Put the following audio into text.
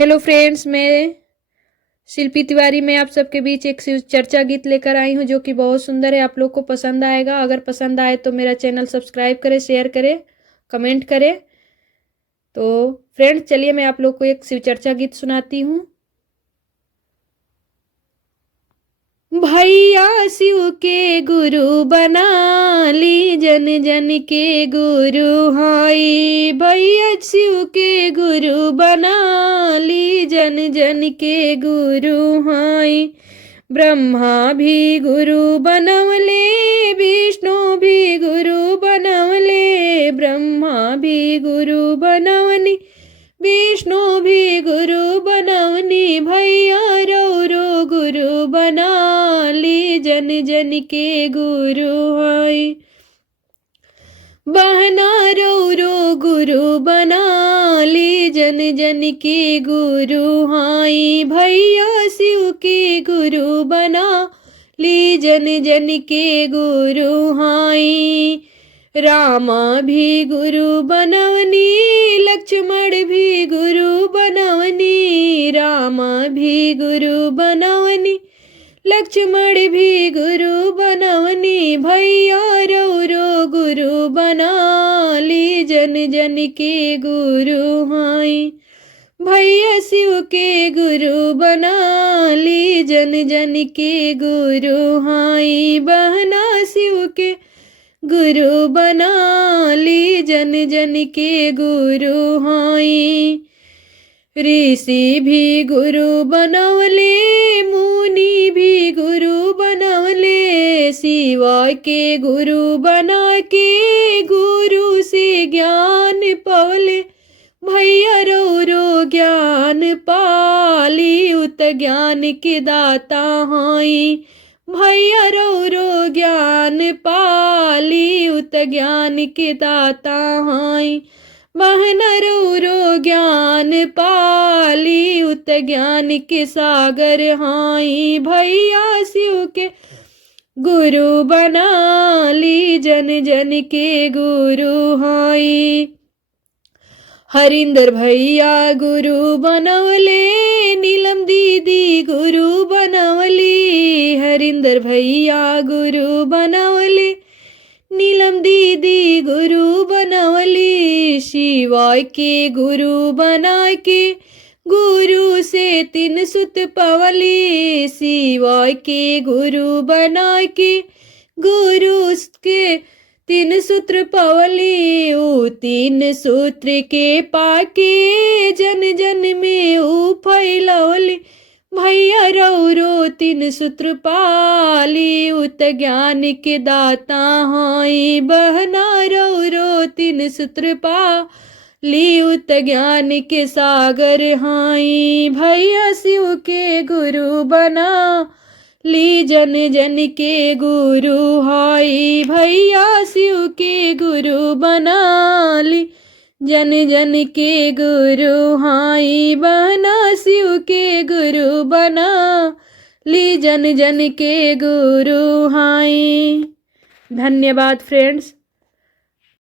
Hello friends, मैं शिल्पी तिवारी में आप सबके बीच एक शिव चर्चा गीत लेकर आई हूं जो कि बहुत सुंदर है। आप लोग को पसंद आएगा। अगर पसंद आए तो मेरा चैनल सब्सक्राइब करें, शेयर करें, कमेंट करें। तो फ्रेंड्स, चलिए मैं आप लोग को एक शिव चर्चा गीत सुनाती हूँ। भैया शिव के गुरु बना ली, जन जन के गुरु हाई। भैया शिव के गुरु बना ली, जन जन के गुरु हाई। ब्रह्मा भी गुरु बनवले, विष्णु भी गुरु बनवले। ब्रह्मा भी गुरु बनवनी, विष्णु भी गुरु बनवनी। भैया रो गुरु बना ली, जन जन के गुरु हाय। बहना रो गुरु बना ली, जन जन के गुरु हाय। भैया शिव के गुरु बना ली, जन जन के गुरु हाय। रामा भी गुरु बनवनी, लक्ष्मण भी गुरु बनवनी। रामा भी गुरु बनवनी, लक्ष्मण भी गुरु बनवनी। भैया रो गुरु बना ली, जन जन के गुरु हाय। भैया शिव के गुरु बना ली, जन जन के गुरु हाय। बहना शिव के गुरु बना ली, जन जन के गुरु हाय। ऋषि भी गुरु बनवले, मुनि भी गुरु बनवले। शिवाय के गुरु बना के गुरु से ज्ञान पवले। भैया रो ज्ञान पाली, उत ज्ञान के दाता हाय। भैया रो ज्ञान पाली, उत ज्ञान के दाता हाय। बहन रो ज्ञान पाली, उत ज्ञान के सागर हाय। भैया शिव के गुरु बना ली, जन जन के गुरु हाय। हरिंदर भैया गुरु बनवले, नीलम दीदी गुरु बनवली। हरिंदर भैया गुरु बनवले, नीलम दीदी गुरु बनवली। शिवाय के गुरु बना के गुरु से 3 सुत पवली। शिवाय के गुरु बना के गुरु के 3 सूत्र पवली। ऊ 3 सूत्र के पाके जन जन में ऊ फैलवली। भैया रो 3 सूत्र पाली, उत ज्ञान के दाता हाय। बहना रो 3 सूत्र पाली, उत ज्ञान के सागर हाय। भैया शिव के गुरु बना ली, जन जन के गुरु हाय। भैया शिव के गुरु बना ली, जन जन के गुरु हाय। बहना शिव के गुरु बना ली, जन जन के गुरु हाय। धन्यवाद फ्रेंड्स।